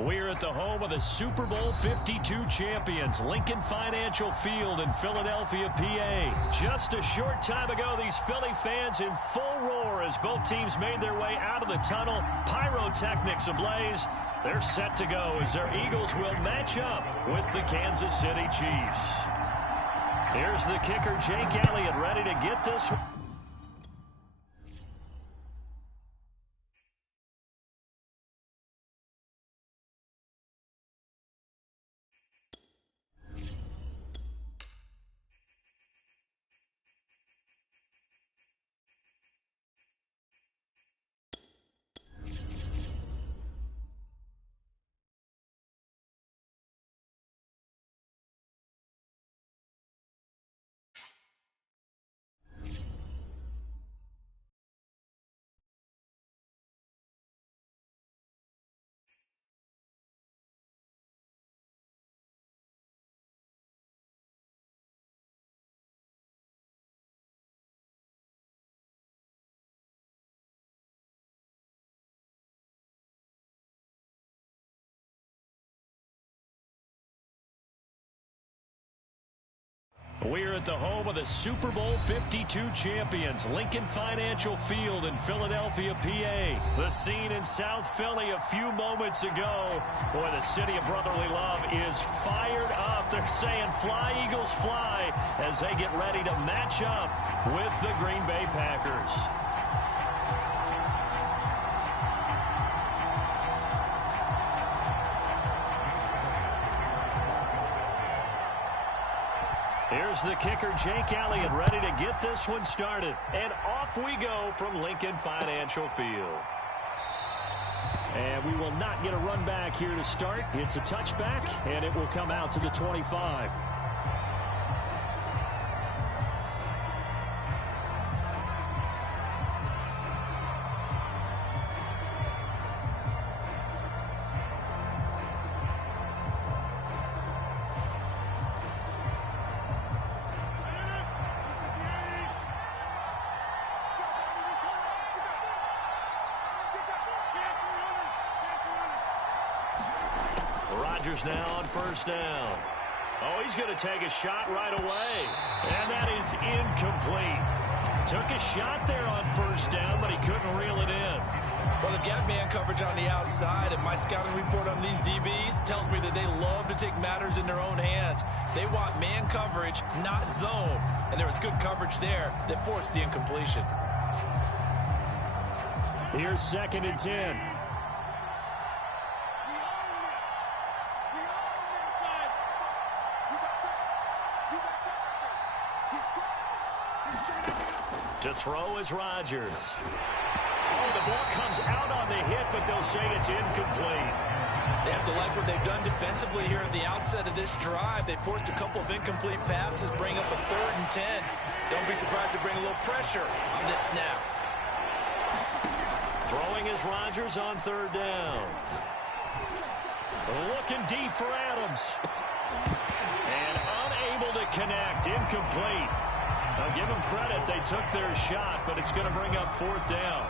We're at the home of the Super Bowl 52 champions, Lincoln Financial Field in Philadelphia, PA. Just a short time ago, these Philly fans in full roar as both teams made their way out of the tunnel. Pyrotechnics ablaze. They're set to go as their Eagles will match up with the Kansas City Chiefs. Here's the kicker, Jake Elliott, ready to get this one. We're at the home of the Super Bowl 52 champions, Lincoln Financial Field in Philadelphia, PA. The scene in South Philly a few moments ago. Boy, the city of brotherly love is fired up. They're saying, "Fly, Eagles, fly," as they get ready to match up with the Green Bay Packers. Here's the kicker, Jake Elliott, ready to get this one started. And off we go from Lincoln Financial Field. And we will not get a run back here to start. It's a touchback, and it will come out to the 25. Rodgers now on first down. Oh, he's going to take a shot right away. And that is incomplete. Took a shot there on first down, but he couldn't reel it in. Well, they've got man coverage on the outside, and my scouting report on these DBs tells me that they love to take matters in their own hands. They want man coverage, not zone. And there was good coverage there that forced the incompletion. Here's 2nd and 10. To throw is Rodgers. Oh, the ball comes out on the hit, but they'll say it's incomplete. They have to like what they've done defensively here at the outset of this drive. They forced a couple of incomplete passes, bring up a 3rd and 10. Don't be surprised to bring a little pressure on this snap. Throwing is Rodgers on 3rd down. Looking deep for Adams. And unable to connect, incomplete. I'll give them credit. They took their shot, but it's going to bring up 4th down.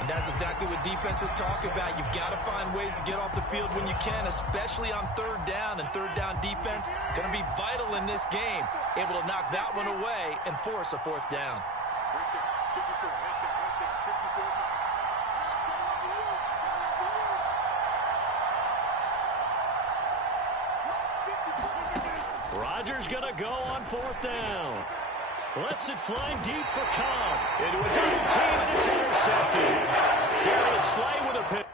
And that's exactly what defenses talk about. You've got to find ways to get off the field when you can, especially on 3rd down. And 3rd down defense going to be vital in this game. Able to knock that one away and force a 4th down. Rodgers going to go on 4th down. Lets it fly deep for Cobb. Into a double team, and it's intercepted. Darius Slay with a pick.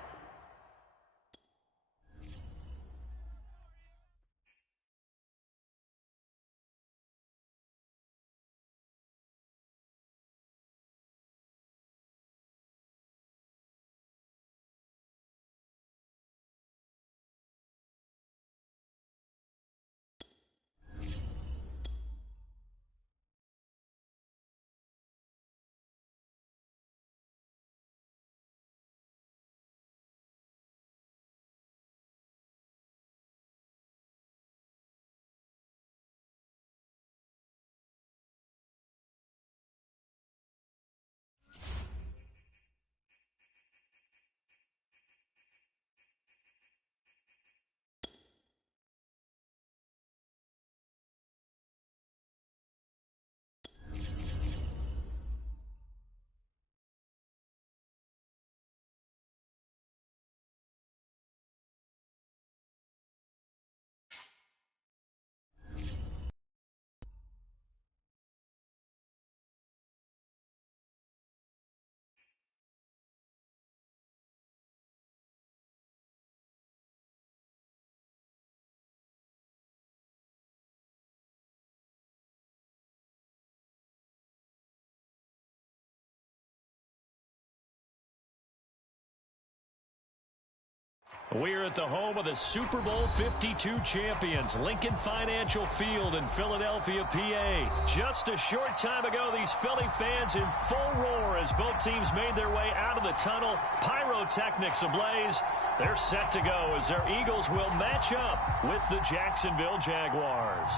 We're at the home of the Super Bowl 52 champions, Lincoln Financial Field in Philadelphia, PA. Just a short time ago, these Philly fans in full roar as both teams made their way out of the tunnel. Pyrotechnics ablaze. They're set to go as their Eagles will match up with the Jacksonville Jaguars.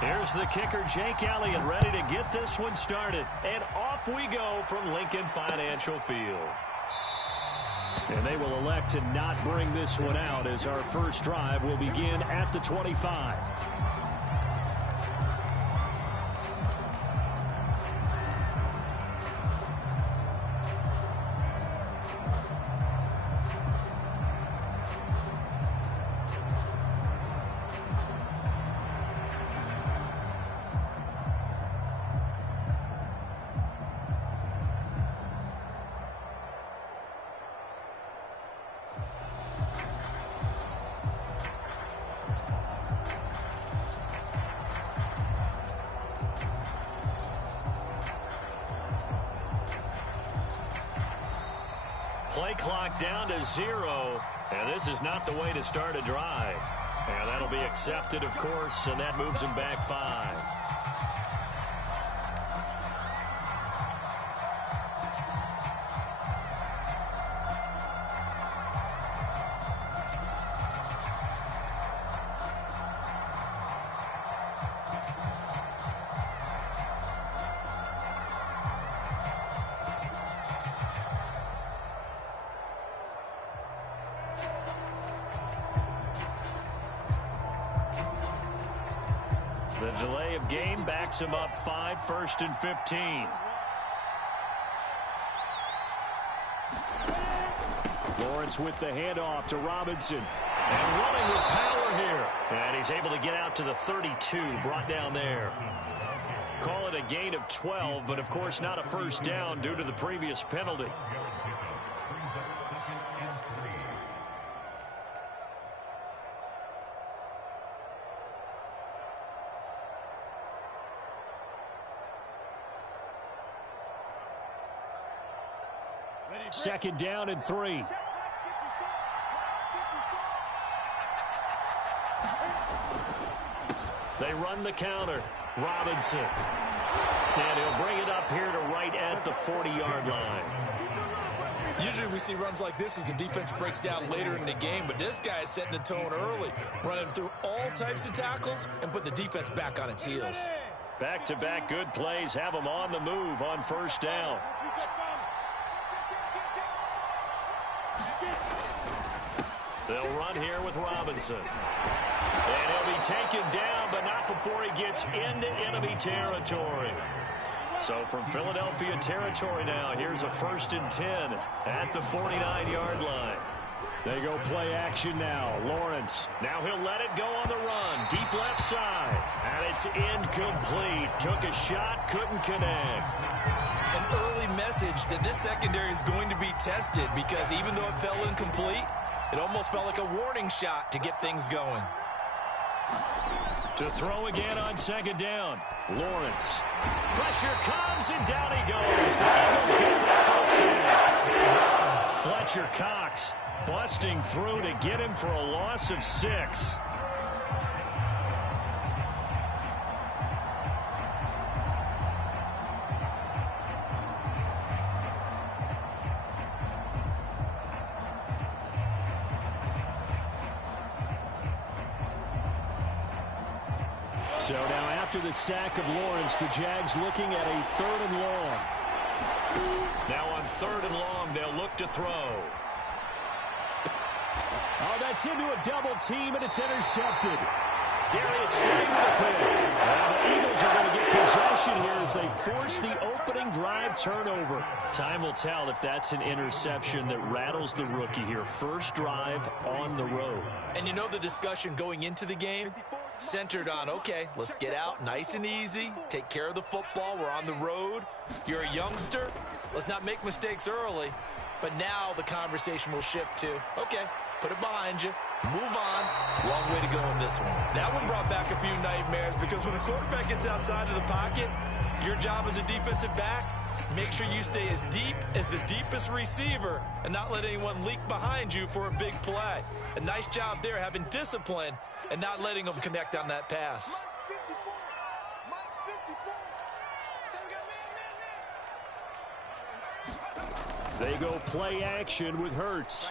Here's the kicker, Jake Elliott, ready to get this one started. And off we go from Lincoln Financial Field. And they will elect to not bring this one out as our first drive will begin at the 25. Play clock down to 0, and this is not the way to start a drive. And that'll be accepted, of course, and that moves him back 5. The delay of game backs him up 5, 1st and 15. Lawrence with the handoff to Robinson. And running with power here. And he's able to get out to the 32, brought down there. Call it a gain of 12, but of course not a first down due to the previous penalty. Second down and 3. They run the counter. Robinson. And he'll bring it up here to right at the 40-yard line. Usually we see runs like this as the defense breaks down later in the game, but this guy is setting the tone early, running through all types of tackles and put the defense back on its heels. Back-to-back good plays have them on the move on first down. They'll run here with Robinson. And he'll be taken down, but not before he gets into enemy territory. So from Philadelphia territory now, here's a 1st and 10 at the 49-yard line. They go play action now. Lawrence. Now he'll let it go on the run. Deep left side. And it's incomplete. Took a shot, couldn't connect. An early message that this secondary is going to be tested because even though it fell incomplete, it almost felt like a warning shot to get things going. To throw again on second down. Lawrence. Pressure comes, and down he goes. The Eagles get that close in. Fletcher Cox busting through to get him for a loss of 6. So now after the sack of Lawrence, the Jags looking at a 3rd and long. Now on 3rd and long, they'll look to throw. Oh, that's into a double team, and it's intercepted. Darius Slay with a pick. Well, the Eagles are going to get possession here as they force the opening drive turnover. Time will tell if that's an interception that rattles the rookie here. First drive on the road. And you know the discussion going into the game? Centered on, okay, let's get out nice and easy, take care of the football, we're on the road, you're a youngster, let's not make mistakes early. But now the conversation will shift to, okay, put it behind you, Move on. Long way to go in this one. That one brought back a few nightmares because when a quarterback gets outside of the pocket, your job as a defensive back, make sure you stay as deep as the deepest receiver and not let anyone leak behind you for a big play. A nice job there having discipline and not letting them connect on that pass. They go play action with Hurts.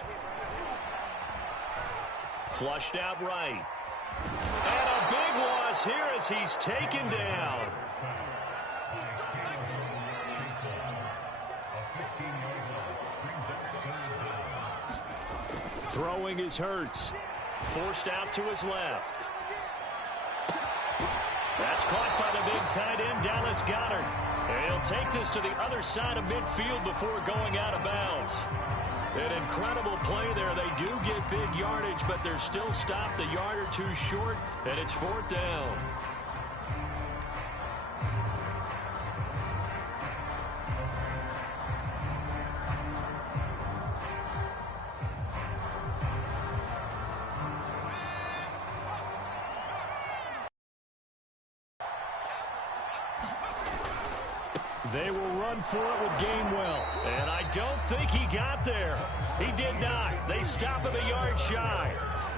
Flushed out right. And a big loss here as he's taken down. Throwing is Hurts. Forced out to his left. That's caught by the big tight end, Dallas Goedert. And he'll take this to the other side of midfield before going out of bounds. An incredible play there. They do get big yardage, but they're still stopped a yard or two short, and it's 4th down. They will run for it with Gainwell. And I don't think he got there. He did not. They stop him a yard shy.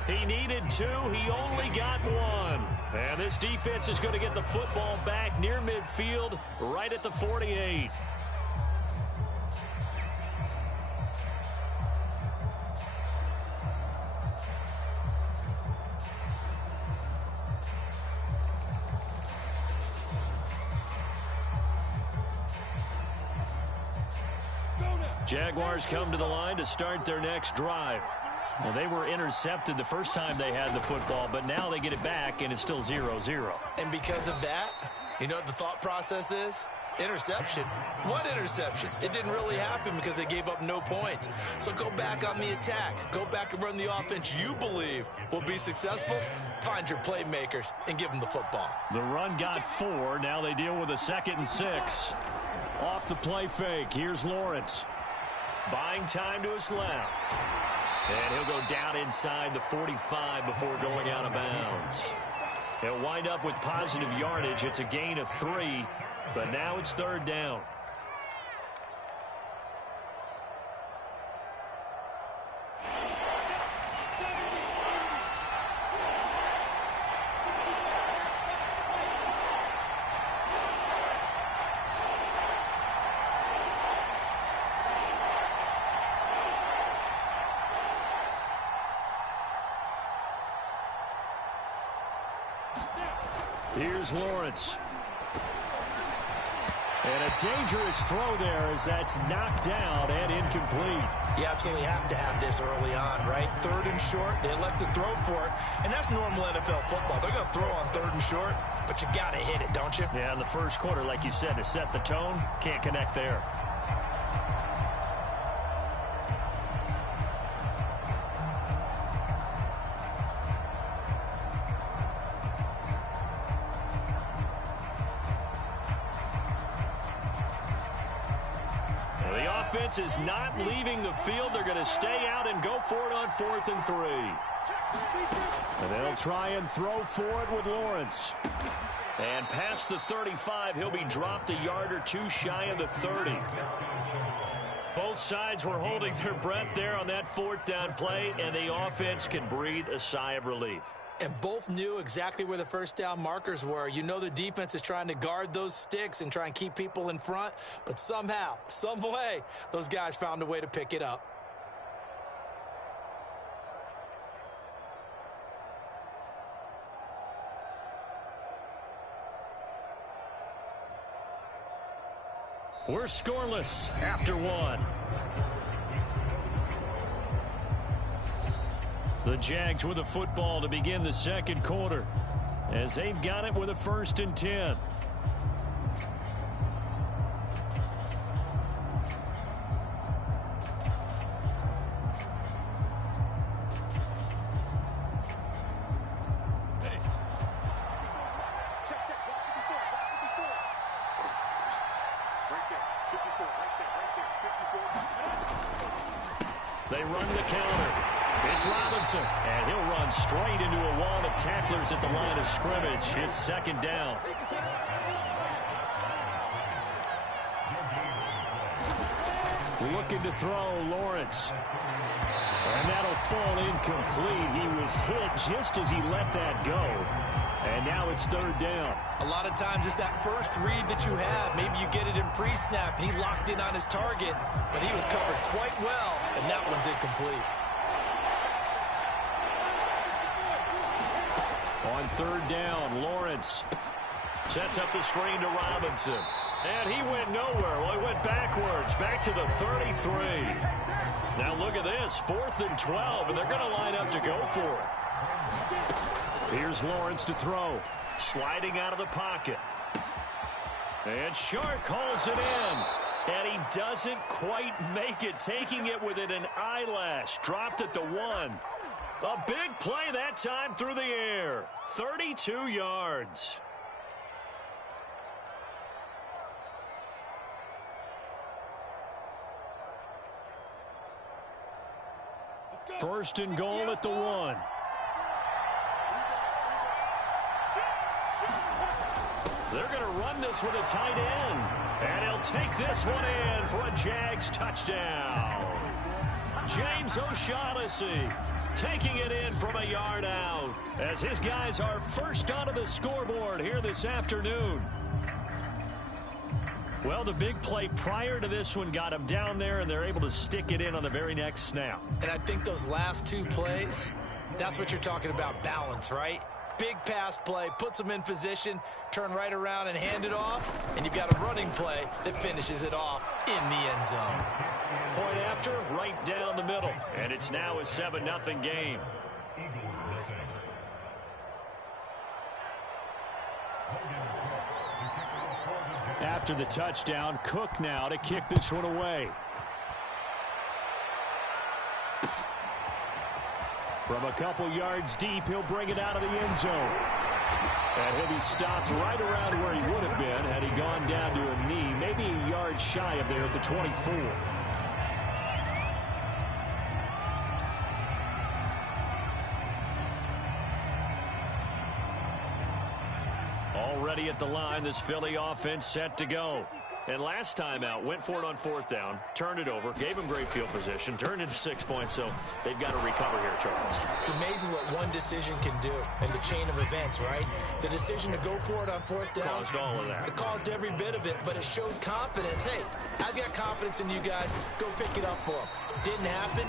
He needed 2. He only got 1. And this defense is going to get the football back near midfield, right at the 48. Jaguars come to the line to start their next drive. Well, they were intercepted the first time they had the football, but now they get it back, and it's still 0-0. And because of that, you know what the thought process is? Interception. What interception? It didn't really happen because they gave up no points. So go back on the attack. Go back and run the offense you believe will be successful. Find your playmakers and give them the football. The run got 4. Now they deal with a 2nd and 6. Off the play fake. Here's Lawrence. Buying time to his left. And he'll go down inside the 45 before going out of bounds. He'll wind up with positive yardage. It's a gain of 3, but now it's 3rd down. Here's Lawrence. And a dangerous throw there as that's knocked down and incomplete. You absolutely have to have this early on, right? 3rd and short, they elect to throw for it. And that's normal NFL football. They're going to throw on 3rd and short, but you've got to hit it, don't you? Yeah, in the first quarter, like you said, to set the tone, can't connect there. Offense is not leaving the field. They're going to stay out and go for it on 4th and 3. And they'll try and throw for it with Lawrence. And past the 35, he'll be dropped a yard or 2 shy of the 30. Both sides were holding their breath there on that 4th down play, and the offense can breathe a sigh of relief. And both knew exactly where the first down markers were. You know the defense is trying to guard those sticks and try and keep people in front. But somehow, some way, those guys found a way to pick it up. We're scoreless after 1. The Jags with a football to begin the 2nd quarter as they've got it with a 1st and 10. They run the counter. It's Robinson, and he'll run straight into a wall of tacklers at the line of scrimmage. It's second down. Looking to throw, Lawrence. And that'll fall incomplete. He was hit just as he let that go. And now it's third down. A lot of times it's that first read that you have. Maybe you get it in pre-snap, and he locked in on his target, but he was covered quite well, and that one's incomplete. On third down, Lawrence sets up the screen to Robinson. And he went nowhere. Well, he went backwards, back to the 33. Now look at this, 4th and 12, and they're going to line up to go for it. Here's Lawrence to throw, sliding out of the pocket. And Shark calls it in. And he doesn't quite make it, taking it within an eyelash. Dropped at the 1. A big play that time through the air. 32 yards. First and goal at the 1. They're going to run this with a tight end. And he'll take this one in for a Jags touchdown. James O'Shaughnessy taking it in from a yard out as his guys are first onto the scoreboard here this afternoon. Well, the big play prior to this one got him down there, and they're able to stick it in on the very next snap. And I think those last 2 plays, that's what you're talking about, balance, right? Big pass play, puts them in position, turn right around and hand it off, and you've got a running play that finishes it off in the end zone. Point after, right down the middle, and it's now a 7-0 game. After the touchdown, Cook now to kick this one away. From a couple yards deep, he'll bring it out of the end zone. And he'll be stopped right around where he would have been had he gone down to a knee, maybe a yard shy of there at the 24. Already at the line, this Philly offense set to go. And last time out, went for it on 4th down, turned it over, gave him great field position, turned into 6 points, so they've got to recover here, Charles. It's amazing what one decision can do in the chain of events, right? The decision to go for it on 4th down. Caused all of that. It caused every bit of it, but it showed confidence. Hey, I've got confidence in you guys. Go pick it up for them. Didn't happen.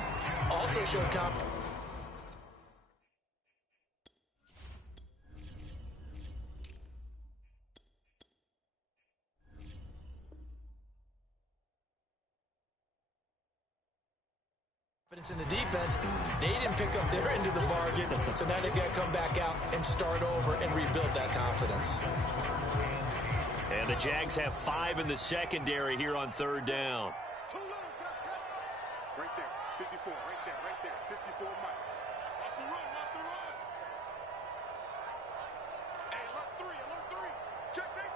Also showed confidence. In the defense, they didn't pick up their end of the bargain, so now they've got to come back out and start over and rebuild that confidence. And the Jags have 5 in the secondary here on 3rd down. Right there, 54, right there, 54 Mike. Watch the run, watch the run. Hey, alert 3, check safety.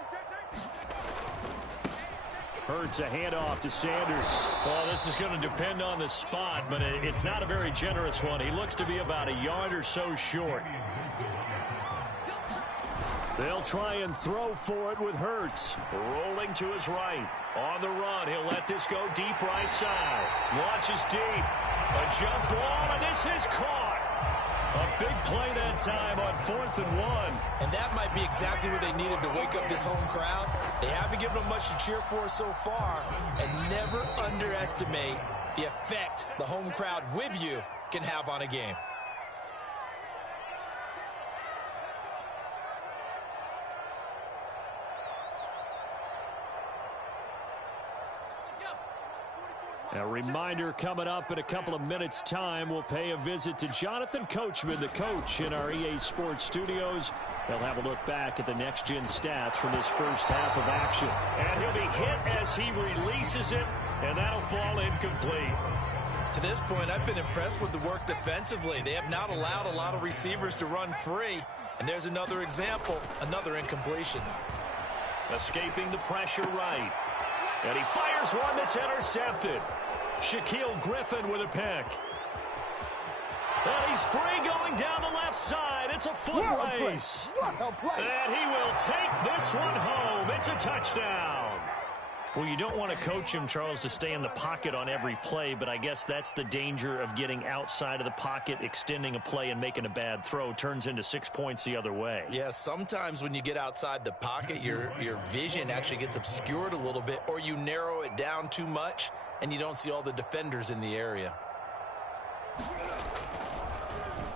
Hurts a handoff to Sanders. Well, this is going to depend on the spot, but it's not a very generous one. He looks to be about a yard or so short. They'll try and throw for it with Hurts. Rolling to his right. On the run, he'll let this go deep right side. Launches deep. A jump ball, and this is caught. A big play that time on 4th and 1. And that might be exactly what they needed to wake up this home crowd. They haven't given them much to cheer for so far. And never underestimate the effect the home crowd with you can have on a game. A reminder coming up in a couple of minutes' time. We'll pay a visit to Jonathan Coachman, the coach in our EA Sports studios. They'll have a look back at the next-gen stats from this first half of action. And he'll be hit as he releases it, and that'll fall incomplete. To this point, I've been impressed with the work defensively. They have not allowed a lot of receivers to run free. And there's another example, another incompletion. Escaping the pressure right. And he fires one that's intercepted. Shaquille Griffin with a pick. And he's free going down the left side. It's a foot race. And he will take this one home. It's a touchdown. Well, you don't want to coach him, Charles, to stay in the pocket on every play, but I guess that's the danger of getting outside of the pocket, extending a play, and making a bad throw. Turns into 6 points the other way. Yeah, sometimes when you get outside the pocket, your vision actually gets obscured a little bit, or you narrow it down too much, and you don't see all the defenders in the area.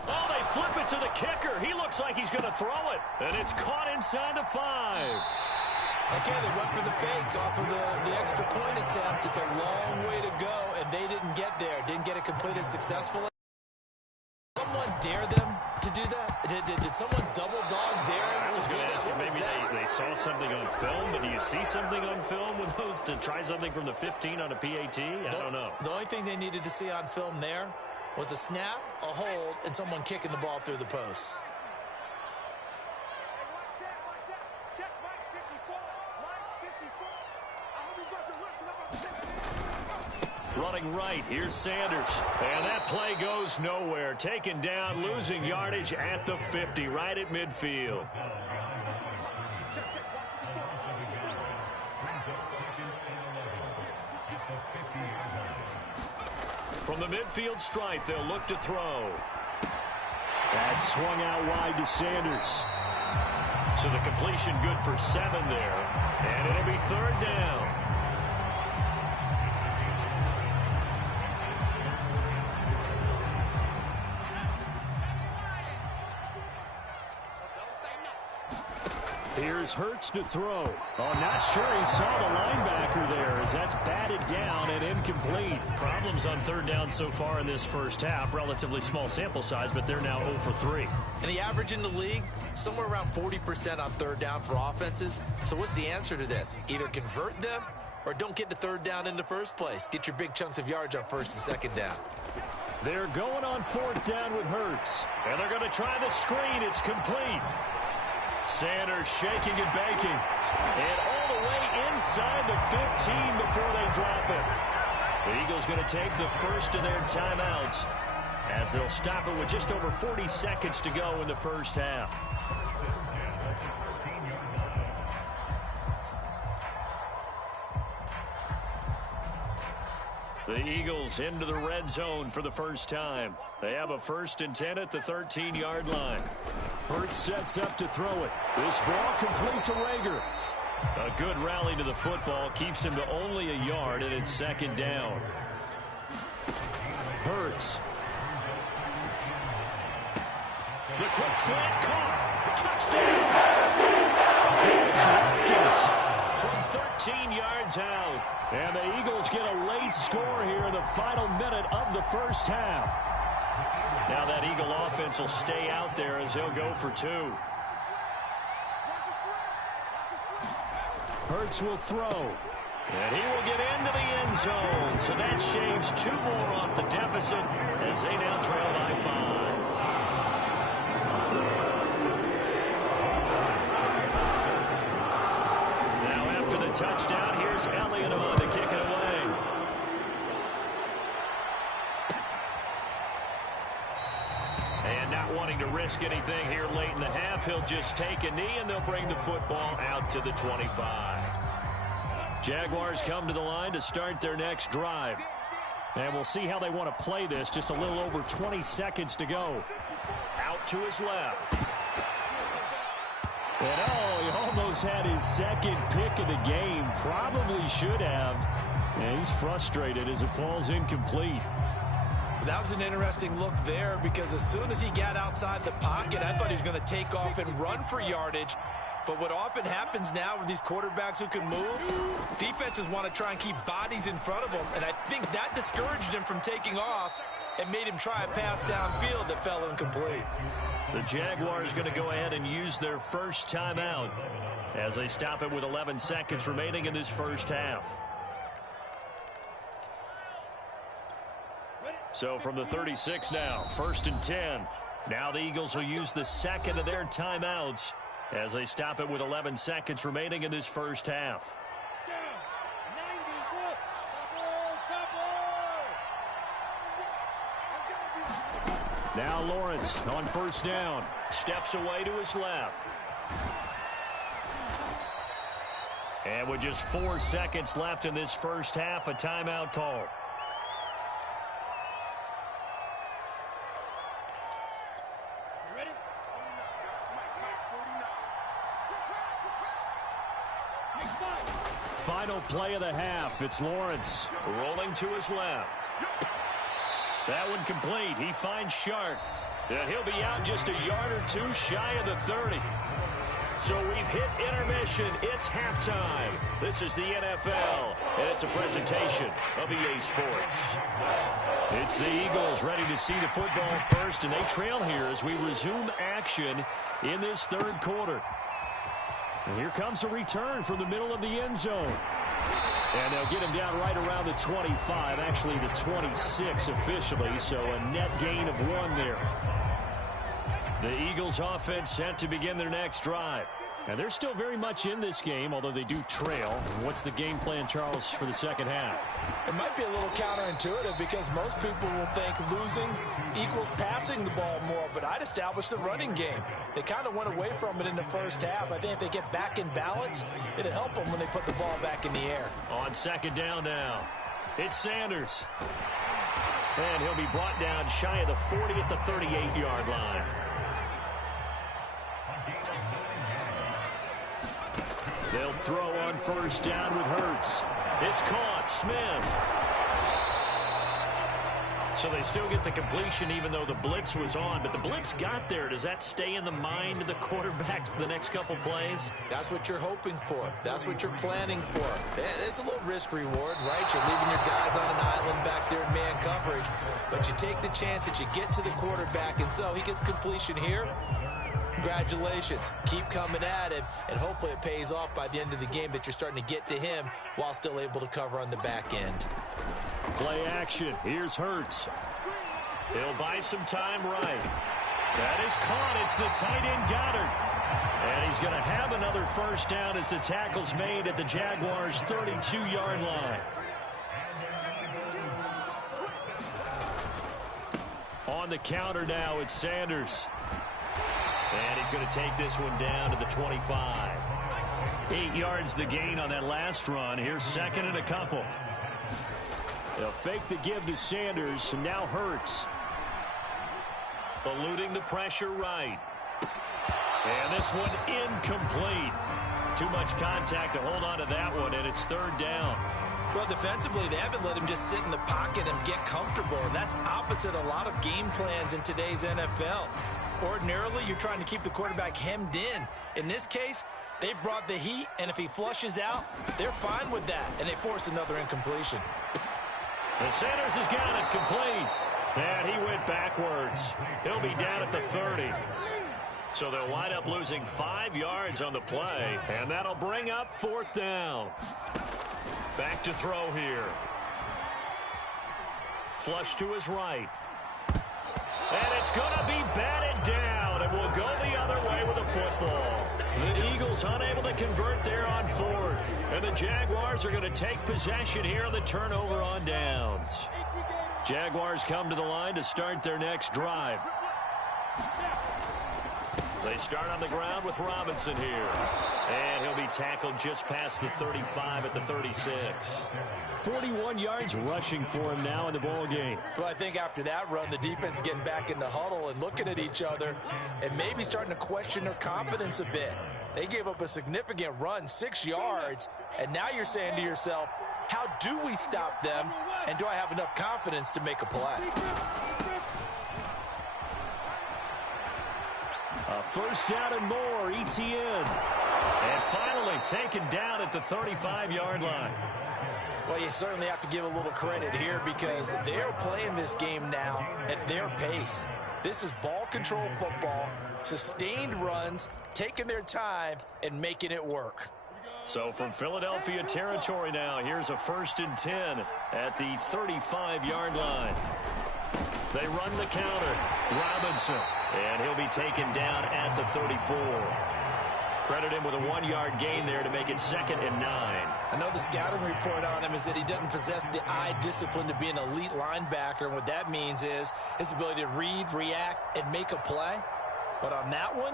Oh, they flip it to the kicker. He looks like he's going to throw it, and it's caught inside the 5. Okay, they went for the fake off of the extra point attempt. It's a long way to go, and they didn't get there. Didn't get it completed successfully. Did someone dare them to do that? Did someone double dog dare them to do that? Maybe they saw something on film, but do you see something on film with those to try something from the 15 on a PAT? I don't know. The only thing they needed to see on film there was a snap, a hold, and someone kicking the ball through the post. Running right, here's Sanders. And that play goes nowhere. Taken down, losing yardage at the 50, right at midfield. From the midfield stripe, they'll look to throw. That swung out wide to Sanders. So the completion good for 7 there. And it'll be 3rd down. Here's Hurts to throw. Oh, not sure he saw the linebacker there as that's batted down and incomplete. Problems on 3rd down so far in this first half. Relatively small sample size, but they're now 0 for 3. And the average in the league, somewhere around 40% on 3rd down for offenses. So what's the answer to this? Either convert them or don't get to 3rd down in the first place. Get your big chunks of yards on 1st and 2nd down. They're going on 4th down with Hurts. And they're going to try the screen. It's complete. Sanders shaking and baking. And all the way inside the 15 before they drop it. The Eagles going to take the first of their timeouts as they'll stop it with just over 40 seconds to go in the first half. The Eagles into the red zone for the first time. They have a 1st and 10 at the 13-yard line. Hurts sets up to throw it. This ball complete to Rager. A good rally to the football keeps him to only a yard, and it's 2nd down. Hurts. The quick slant caught. Touchdown. From 13 yards out. And the Eagles get a late score here in the final minute of the first half. Now that Eagle offense will stay out there as they'll go for 2. Hurts will throw. And he will get into the end zone. So that shaves 2 more off the deficit as they now trail by 5. Now after the touchdown, here's Elliott on to kick it away. And not wanting to risk anything here late in the half, he'll just take a knee and they'll bring the football out to the 25. Jaguars come to the line to start their next drive. And we'll see how they want to play this. Just a little over 20 seconds to go. Out to his left. And oh, he almost had his 2nd pick of the game. Probably should have. And he's frustrated as it falls incomplete. That was an interesting look there because as soon as he got outside the pocket, I thought he was going to take off and run for yardage. But what often happens now with these quarterbacks who can move, defenses want to try and keep bodies in front of them. And I think that discouraged him from taking off and made him try a pass downfield that fell incomplete. The Jaguars going to go ahead and use their first timeout as they stop it with 11 seconds remaining in this first half. So from the 36 now, 1st and 10. Now the Eagles will use the 2nd of their timeouts as they stop it with 11 seconds remaining in this first half. Now Lawrence on first down. Steps away to his left. And with just 4 seconds left in this first half, a timeout call. You ready? Final play of the half. It's Lawrence rolling to his left. That one complete. He finds Shark. And he'll be out just a yard or two shy of the 30. So we've hit intermission. It's halftime. This is the NFL, and it's a presentation of EA Sports. It's the Eagles ready to see the football first, and they trail here as we resume action in this third quarter. And here comes a return from the middle of the end zone. And they'll get him down right around the 25, actually the 26 officially, so a net gain of 1 there. The Eagles offense set to begin their next drive. And they're still very much in this game, although they do trail. What's the game plan, Charles, for the second half? It might be a little counterintuitive because most people will think losing equals passing the ball more, but I'd establish the running game. They kind of went away from it in the first half. I think if they get back in balance, it'll help them when they put the ball back in the air. On second down now, it's Sanders. And he'll be brought down shy of the 40 at the 38-yard line. They'll throw on first down with Hurts. It's caught. Smith. So they still get the completion even though the blitz was on. But the blitz got there. Does that stay in the mind of the quarterback the next couple plays? That's what you're hoping for. That's what you're planning for. It's a little risk reward, right? You're leaving your guys on an island back there in man coverage. But you take the chance that you get to the quarterback. And so he gets completion here. Congratulations. Keep coming at him, and hopefully it pays off by the end of the game that you're starting to get to him while still able to cover on the back end. Play action. Here's Hurts. He'll buy some time right. That is caught. It's the tight end Goddard. And he's going to have another first down as the tackle's made at the Jaguars' 32-yard line. On the counter now, it's Sanders. And he's going to take this one down to the 25. 8 yards the gain on that last run. Here's second and a couple. They'll fake the give to Sanders, and now Hurts. Eluding the pressure right. And this one incomplete. Too much contact to hold on to that one, and it's third down. Well, defensively, they haven't let him just sit in the pocket and get comfortable, and that's opposite a lot of game plans in today's NFL. Ordinarily, you're trying to keep the quarterback hemmed in. In this case, they brought the heat, and if he flushes out, they're fine with that, and they force another incompletion. The Sanders has got it complete, and he went backwards. He'll be down at the 30. So they'll wind up losing 5 yards on the play, and that'll bring up fourth down. Back to throw here. Flush to his right. And it's going to be batted down, and will go the other way with the football. The Eagles unable to convert there on fourth. And the Jaguars are going to take possession here on the turnover on downs. Jaguars come to the line to start their next drive. They start on the ground with Robinson here. And he'll be tackled just past the 35 at the 36. 41 yards rushing for him now in the ball game. Well, I think after that run, the defense is getting back in the huddle and looking at each other and maybe starting to question their confidence a bit. They gave up a significant run, 6 yards, and now you're saying to yourself, how do we stop them, and do I have enough confidence to make a play? First down and more, ETN. And finally taken down at the 35-yard line. Well, you certainly have to give a little credit here because they're playing this game now at their pace. This is ball control football, sustained runs, taking their time, and making it work. So from Philadelphia territory now, here's a 1st and 10 at the 35-yard line. They run the counter. Robinson. And he'll be taken down at the 34. Credit him with a 1-yard gain there to make it 2nd and 9. I know the scouting report on him is that he doesn't possess the eye discipline to be an elite linebacker, and what that means is his ability to read, react, and make a play. But on that one,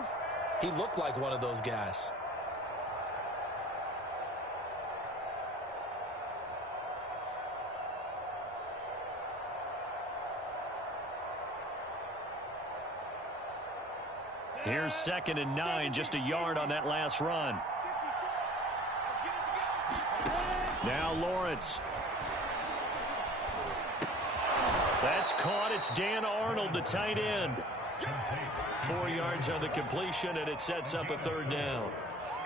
he looked like one of those guys. Here's 2nd and 9, just a yard on that last run. Now Lawrence. That's caught. It's Dan Arnold, the tight end. 4 yards on the completion, and it sets up a 3rd down.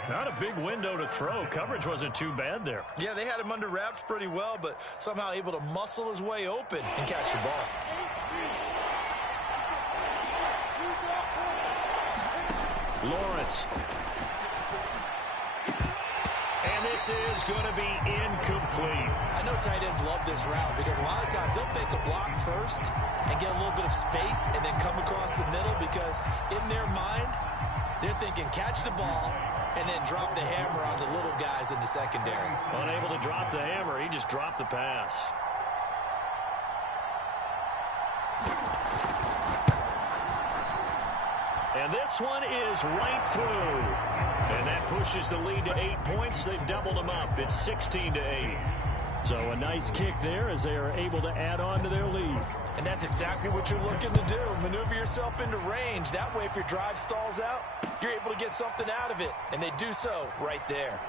Not a big window to throw. Coverage wasn't too bad there. Yeah, they had him under wraps pretty well, but somehow able to muscle his way open and catch the ball. Lawrence. And this is going to be incomplete. I know tight ends love this route because a lot of times they'll fake a block first and get a little bit of space and then come across the middle because in their mind, they're thinking catch the ball and then drop the hammer on the little guys in the secondary. Unable to drop the hammer, he just dropped the pass. And this one is right through. And that pushes the lead to 8 points. They've doubled them up. It's 16-8. So a nice kick there as they are able to add on to their lead. And that's exactly what you're looking to do. Maneuver yourself into range. That way, if your drive stalls out, you're able to get something out of it. And they do so right there.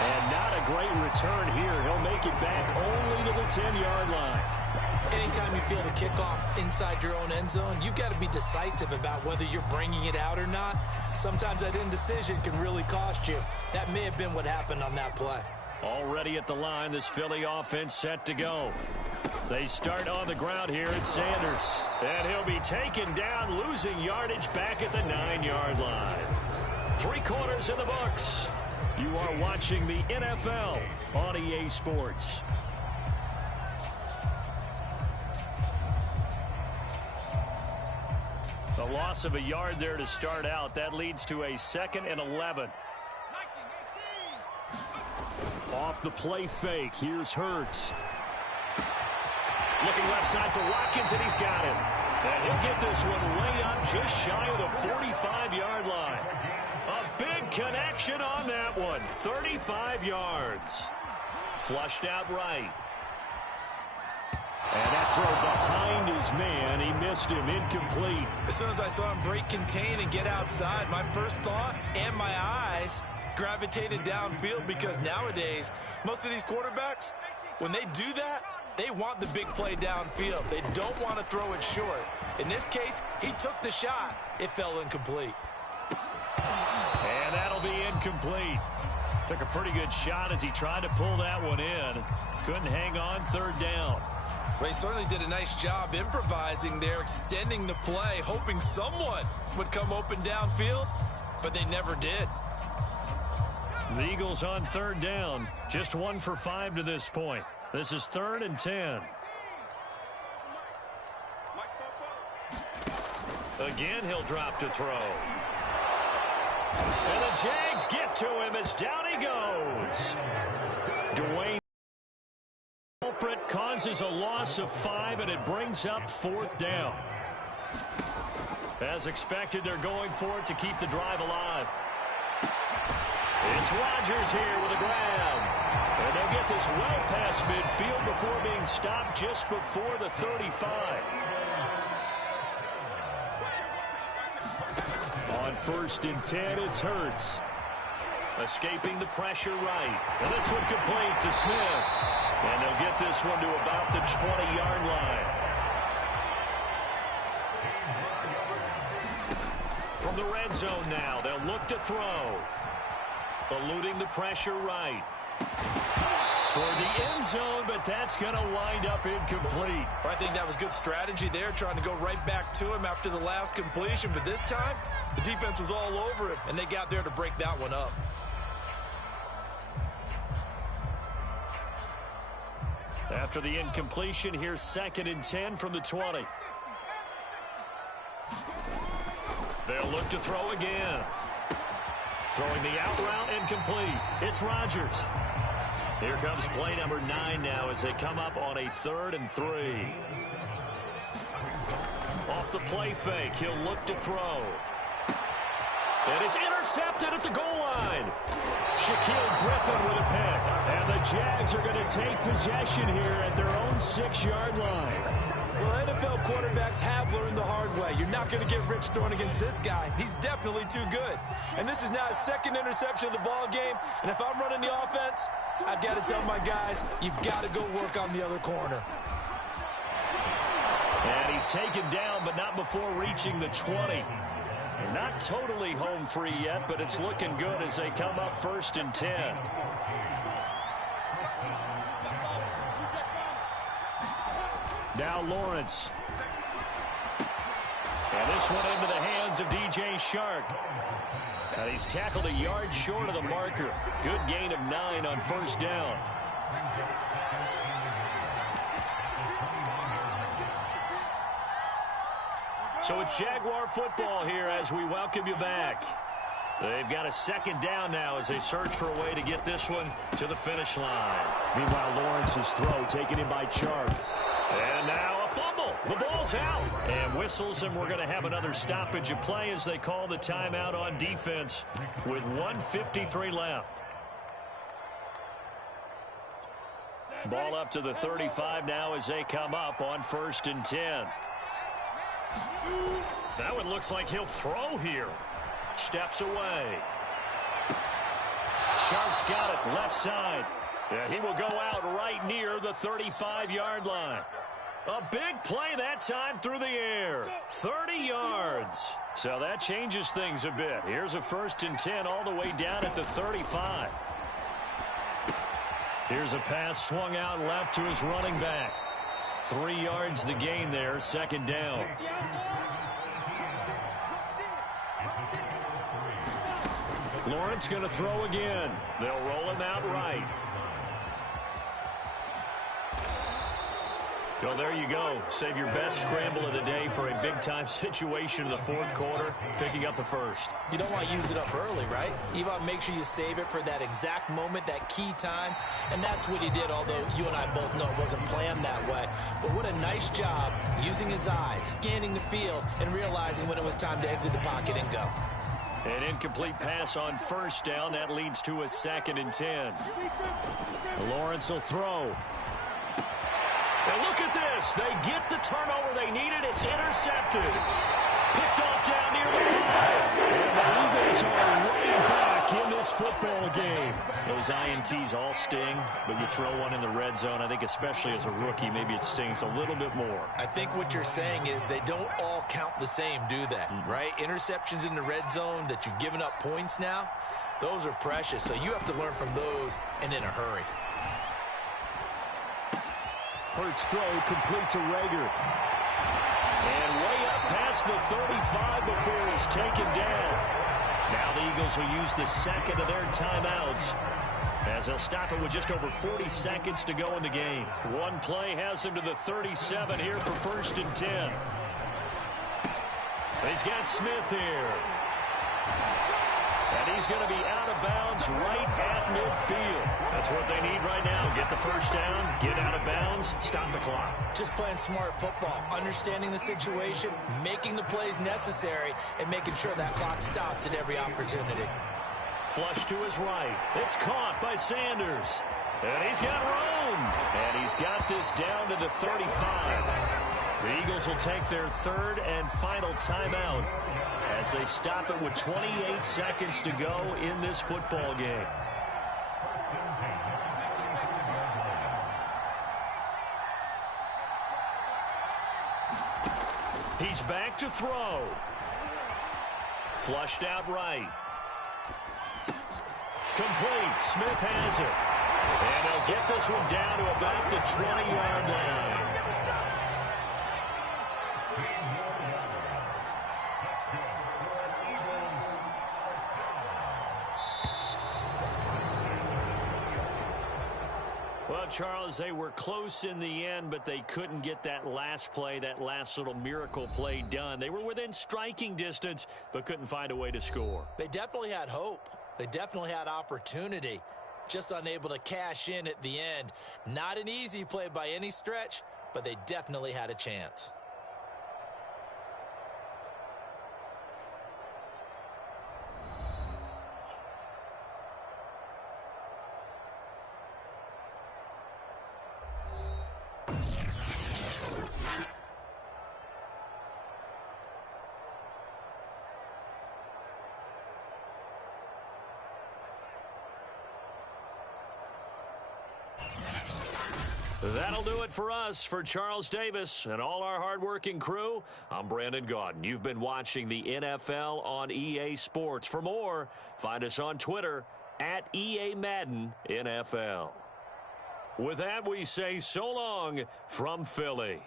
And not a great return here. He'll make it back only to the 10-yard line. Anytime you feel the kickoff inside your own end zone, you've got to be decisive about whether you're bringing it out or not. Sometimes that indecision can really cost you. That may have been what happened on that play. Already at the line, this Philly offense set to go. They start on the ground here at Sanders. And he'll be taken down, losing yardage back at the 9-yard line. 3 quarters in the books. You are watching the NFL on EA Sports. A loss of a yard there to start out. That leads to a 2nd and 11. Off the play fake. Here's Hurts. Looking left side for Watkins, and he's got him. And he'll get this one way up just shy of the 45-yard line. A big connection on that one. 35 yards. Flushed out right. And that throw behind his man. He missed him. Incomplete. As soon as I saw him break contain and get outside, my first thought and my eyes gravitated downfield because nowadays, most of these quarterbacks, when they do that, they want the big play downfield. They don't want to throw it short. In this case, he took the shot. It fell incomplete. And that'll be incomplete. Took a pretty good shot as he tried to pull that one in. Couldn't hang on. 3rd down. Well, he certainly did a nice job improvising there, extending the play, hoping someone would come open downfield, but they never did. The Eagles on 3rd down. Just 1 for 5 to this point. This is 3rd and 10. Again, he'll drop to throw. And the Jags get to him as down he goes. Dwayne culprit causes a loss of 5, and it brings up 4th down. As expected, they're going for it to keep the drive alive. It's Rodgers here with a grab. And they'll get this well past midfield before being stopped just before the 35. On 1st and 10, it's Hurts. Escaping the pressure right. And this one complete to Smith. And they'll get this one to about the 20-yard line. From the red zone now, they'll look to throw. Eluding the pressure right. Toward the end zone, but that's going to wind up incomplete. I think that was good strategy there, trying to go right back to him after the last completion. But this time, the defense was all over him, and they got there to break that one up. After the incompletion, here's 2nd and 10 from the 20. They'll He'll look to throw again. Throwing the out route incomplete. It's Rodgers. Here comes play number 9 now as they come up on a 3rd and 3. Off the play fake, he'll look to throw. And it's intercepted at the goal line. Shaquille Griffin with a pick. And the Jags are going to take possession here at their own 6-yard line. Well, NFL quarterbacks have learned the hard way. You're not going to get rich throwing against this guy. He's definitely too good. And this is now his 2nd interception of the ball game. And if I'm running the offense, I've got to tell my guys, you've got to go work on the other corner. And he's taken down, but not before reaching the 20. Not totally home free yet, but it's looking good as they come up 1st and 10. Now Lawrence. And this one into the hands of DJ Shark. And he's tackled a yard short of the marker. Good gain of 9 on 1st down. So it's Jaguar football here as we welcome you back. They've got a 2nd down now as they search for a way to get this one to the finish line. Meanwhile, Lawrence's throw taken in by Chark. And now a fumble. The ball's out. And whistles, and we're going to have another stoppage of play as they call the timeout on defense with 1:53 left. Ball up to the 35 now as they come up on 1st and 10. That one looks like he'll throw here. Steps away. Shark's got it left side. And he will go out right near the 35-yard line. A big play that time through the air. 30 yards. So that changes things a bit. Here's a 1st and 10 all the way down at the 35. Here's a pass swung out left to his running back. 3 yards the gain there, 2nd down. Lawrence going to throw again. They'll roll him out right. So there you go. Save your best scramble of the day for a big-time situation in the 4th quarter, picking up the 1st. You don't want to use it up early, right? You want to make sure you save it for that exact moment, that key time. And that's what he did, although you and I both know it wasn't planned that way. But what a nice job using his eyes, scanning the field, and realizing when it was time to exit the pocket and go. An incomplete pass on 1st down. That leads to a 2nd and 10. Lawrence will throw. And look at this. They get the turnover they needed. It's intercepted. Picked off down near the 5. And the Eagles are right back in this football game. Those INTs all sting, but you throw one in the red zone, I think especially as a rookie, maybe it stings a little bit more. I think what you're saying is they don't all count the same, do they? Right? Interceptions in the red zone that you've given up points now, those are precious. So you have to learn from those and in a hurry. Hurts throw complete to Rager. And way up past the 35 before he's taken down. Now the Eagles will use the 2nd of their timeouts as they'll stop it with just over 40 seconds to go in the game. One play has him to the 37 here for 1st and 10. He's got Smith here. And he's going to be out of bounds right at midfield. That's what they need right now. Get the 1st down, get out of bounds, stop the clock. Just playing smart football, understanding the situation, making the plays necessary, and making sure that clock stops at every opportunity. Flush to his right. It's caught by Sanders. And he's got room. And he's got this down to the 35. The Eagles will take their 3rd and final timeout as they stop it with 28 seconds to go in this football game. He's back to throw. Flushed out right. Complete. Smith has it. And he'll get this one down to about the 20-yard line. Well, Charles, they were close in the end, but they couldn't get that last play, that last little miracle play done. They were within striking distance, but couldn't find a way to score. They definitely had hope. They definitely had opportunity. Just unable to cash in at the end. Not an easy play by any stretch, but they definitely had a chance. That'll do it for us. For Charles Davis and all our hardworking crew, I'm Brandon Gaudin. You've been watching the NFL on EA Sports. For more, find us on Twitter at EA Madden NFL. With that, we say so long from Philly.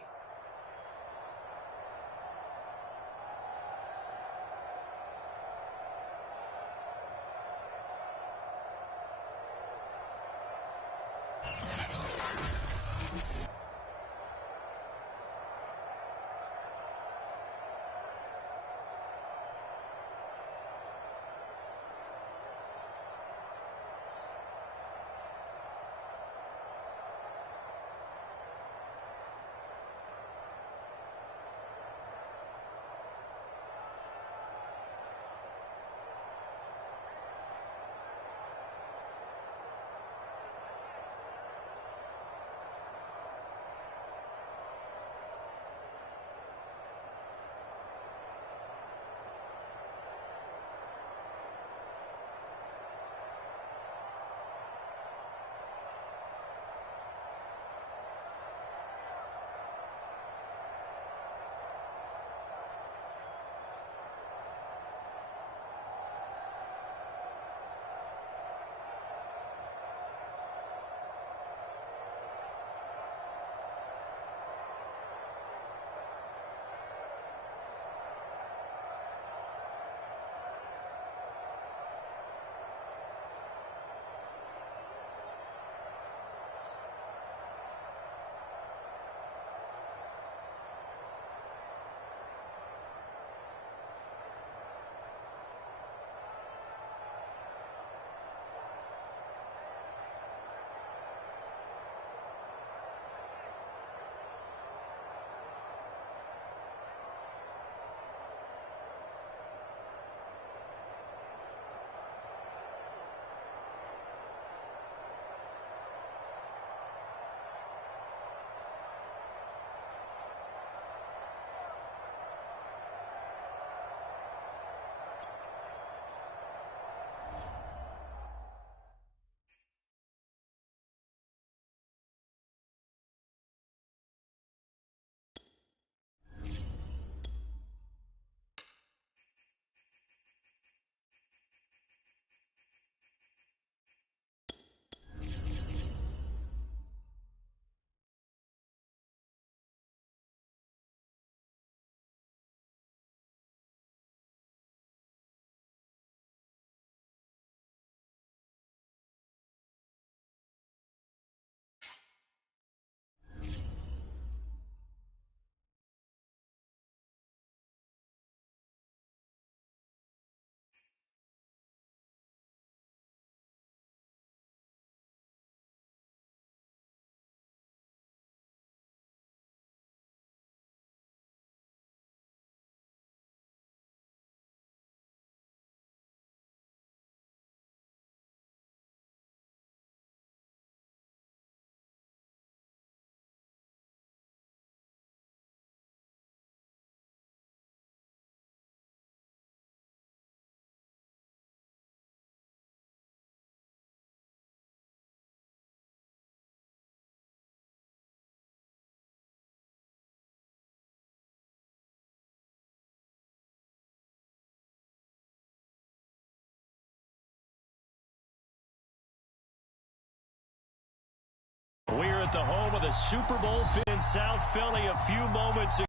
We're at the home of the Super Bowl in South Philly a few moments ago.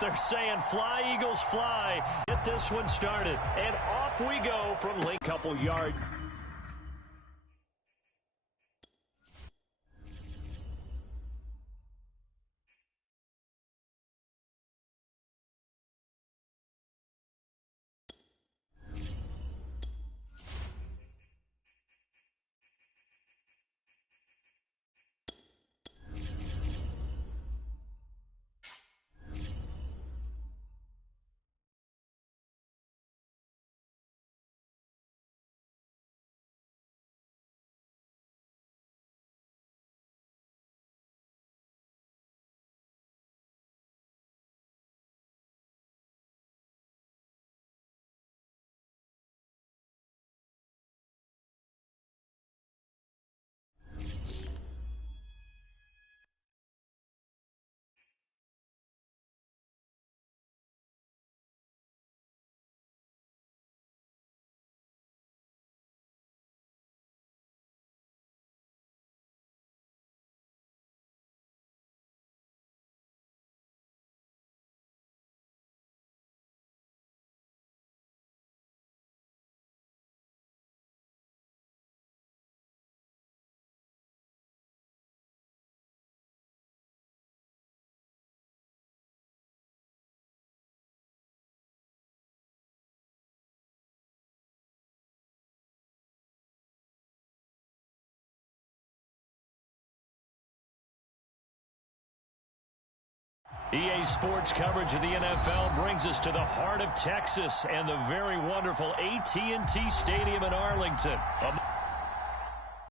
They're saying, fly, Eagles, fly. Get this one started. And off we go from Link. Couple yards. EA Sports coverage of the NFL brings us to the heart of Texas and the very wonderful AT&T Stadium in Arlington. A